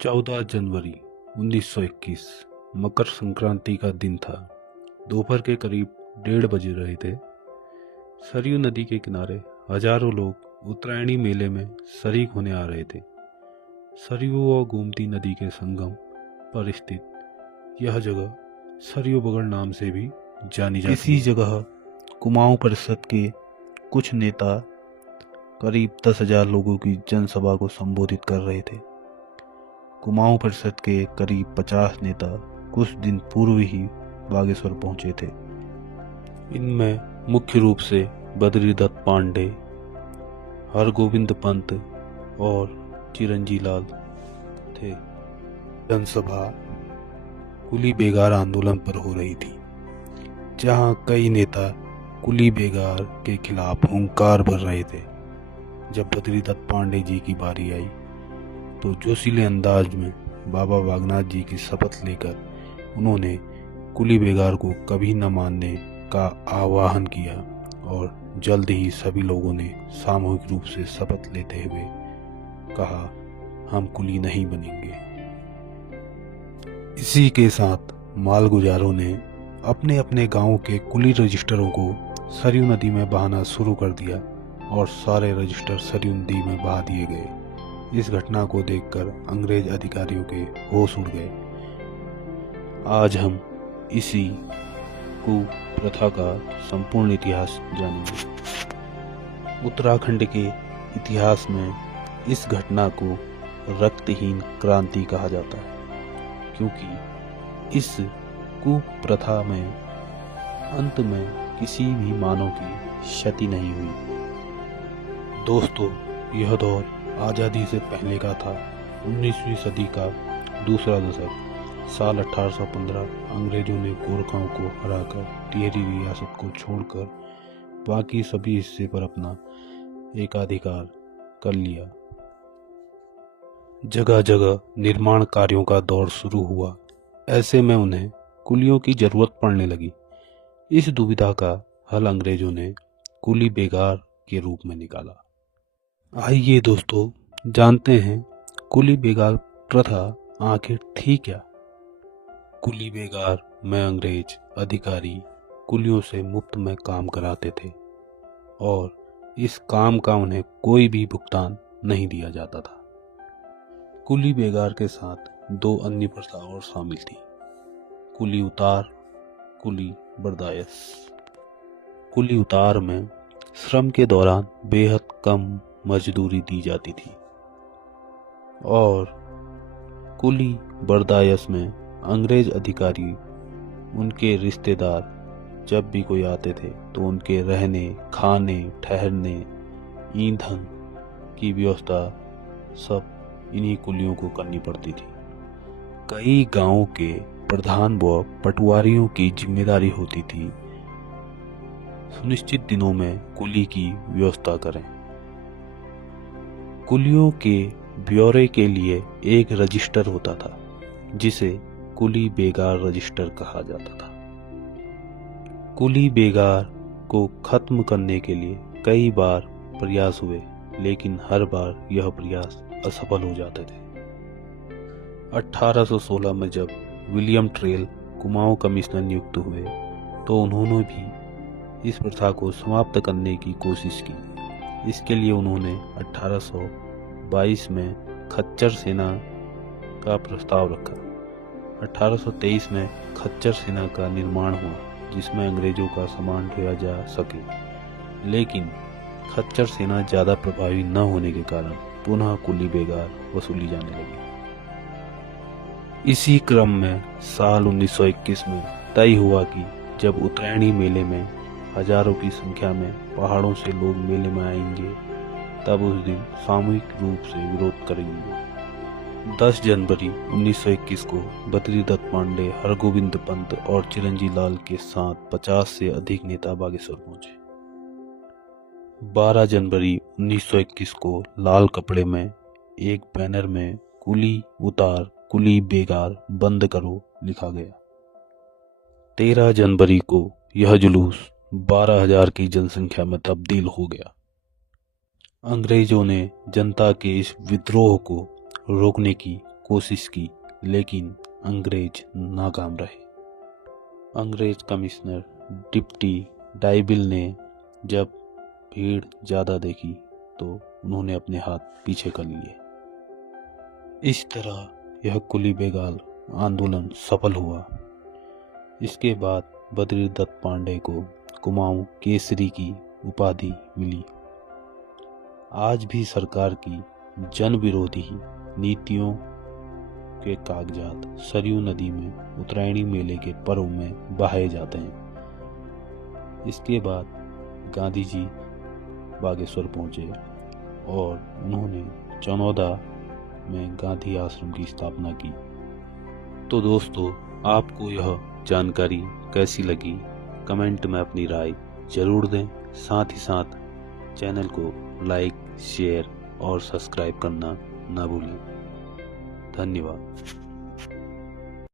14 जनवरी 1921 मकर संक्रांति का दिन था। दोपहर के करीब 1:30 बज रहे थे। सरयू नदी के किनारे हजारों लोग उत्तरायणी मेले में शरीक होने आ रहे थे। सरयू और गोमती नदी के संगम पर स्थित यह जगह सरयू बगड़ नाम से भी जानी जाती है। इसी जगह कुमाऊं परिषद के कुछ नेता करीब 10,000 लोगों की जनसभा को संबोधित कर रहे थे। कुमाऊं परिषद के करीब 50 नेता कुछ दिन पूर्व ही बागेश्वर पहुंचे थे। इनमें मुख्य रूप से बद्रीदत्त पांडे, हरगोविंद पंत और चिरंजी लाल थे। जनसभा कुली बेगार आंदोलन पर हो रही थी, जहां कई नेता कुली बेगार के खिलाफ हुंकार भर रहे थे। जब बद्रीदत्त पांडे जी की बारी आई तो जोशीले अंदाज में बाबा बागनाथ जी की शपथ लेकर उन्होंने कुली बेगार को कभी न मानने का आह्वान किया और जल्द ही सभी लोगों ने सामूहिक रूप से शपथ लेते हुए कहा, हम कुली नहीं बनेंगे। इसी के साथ मालगुजारों ने अपने अपने गांव के कुली रजिस्टरों को सरयू नदी में बहाना शुरू कर दिया और सारे रजिस्टर सरयू नदी में बहा दिए गए। इस घटना को देखकर अंग्रेज अधिकारियों के होश उड़ गए। आज हम इसी कुप्रथा का संपूर्ण इतिहास जानेंगे। उत्तराखंड के इतिहास में इस घटना को रक्तहीन क्रांति कहा जाता है, क्योंकि इस कुप्रथा में अंत में किसी भी मानव की क्षति नहीं हुई। दोस्तों, यह दौर आज़ादी से पहले का था। 19वीं सदी का दूसरा दशक। साल 1815 अंग्रेजों ने गोरखाओं को हराकर टिहरी रियासत को छोड़कर बाकी सभी हिस्से पर अपना एकाधिकार कर लिया। जगह जगह निर्माण कार्यों का दौर शुरू हुआ। ऐसे में उन्हें कुलियों की जरूरत पड़ने लगी। इस दुविधा का हल अंग्रेजों ने कुली बेगार के रूप में निकाला। आइए दोस्तों, जानते हैं कुली बेगार प्रथा आखिर थी क्या। कुली बेगार में अंग्रेज अधिकारी कुलियों से मुफ्त में काम कराते थे और इस काम का उन्हें कोई भी भुगतान नहीं दिया जाता था। कुली बेगार के साथ 2 अन्य प्रथा और शामिल थी, कुली उतार, कुली बर्दायस। कुली उतार में श्रम के दौरान बेहद कम मजदूरी दी जाती थी और कुली बर्दायस में अंग्रेज अधिकारी उनके रिश्तेदार जब भी कोई आते थे तो उनके रहने, खाने, ठहरने, ईंधन की व्यवस्था सब इन्हीं कुलियों को करनी पड़ती थी। कई गांवों के प्रधान व पटवारियों की जिम्मेदारी होती थी सुनिश्चित दिनों में कुली की व्यवस्था करें। कुलियों के ब्यौरे के लिए एक रजिस्टर होता था, जिसे कुली बेगार रजिस्टर कहा जाता था। कुली बेगार को खत्म करने के लिए कई बार प्रयास हुए, लेकिन हर बार यह प्रयास असफल हो जाते थे। 1816 में जब विलियम ट्रेल कुमाऊं कमिश्नर नियुक्त हुए तो उन्होंने भी इस प्रथा को समाप्त करने की कोशिश की। इसके लिए उन्होंने 1822 में खच्चर सेना का प्रस्ताव रखा। 1823 में खच्चर सेना का निर्माण हुआ, जिसमें अंग्रेजों का सामान ढोया जा सके, लेकिन खच्चर सेना ज़्यादा प्रभावी न होने के कारण पुनः कुली बेगार वसूली जाने लगी। इसी क्रम में साल 1921 में तय हुआ कि जब उत्तरायणी मेले में हजारों की संख्या में पहाड़ों से लोग मेले में आएंगे, तब उस दिन सामूहिक रूप से विरोध करेंगे। 10 जनवरी 1921 को बद्रीदत्त पांडे, हरगोविंद पंत और चिरंजी लाल के साथ 50 से अधिक नेता बागेश्वर पहुंचे। 12 जनवरी 1921 को लाल कपड़े में एक बैनर में कुली उतार, कुली बेगार बंद करो लिखा गया। 13 जनवरी को यह जुलूस 12,000 की जनसंख्या में तब्दील हो गया। अंग्रेजों ने जनता के इस विद्रोह को रोकने की कोशिश की, लेकिन अंग्रेज नाकाम रहे। अंग्रेज कमिश्नर डिप्टी डाइविल ने जब भीड़ ज़्यादा देखी तो उन्होंने अपने हाथ पीछे कर लिए। इस तरह यह कुली बेगाल आंदोलन सफल हुआ। इसके बाद बद्रीदत्त पांडे को कुमाऊं केसरी की उपाधि मिली। आज भी सरकार की जन विरोधी नीतियों के कागजात सरयू नदी में उत्तरायणी मेले के पर्व में बहाए जाते हैं। इसके बाद गांधी जी बागेश्वर पहुंचे और उन्होंने चनौदा में गांधी आश्रम की स्थापना की। तो दोस्तों, आपको यह जानकारी कैसी लगी, कमेंट में अपनी राय जरूर दें। साथ ही साथ चैनल को लाइक, शेयर और सब्सक्राइब करना ना भूलें। धन्यवाद।